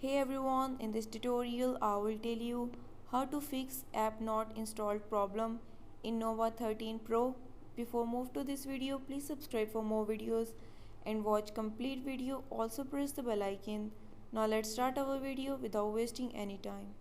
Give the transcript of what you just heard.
Hey everyone, in this tutorial I will tell you how to fix app not installed problem in Nova 13 Pro. Before move to this video, please subscribe for more videos and watch complete video. Also press the bell icon. Now let's start our video without wasting any time.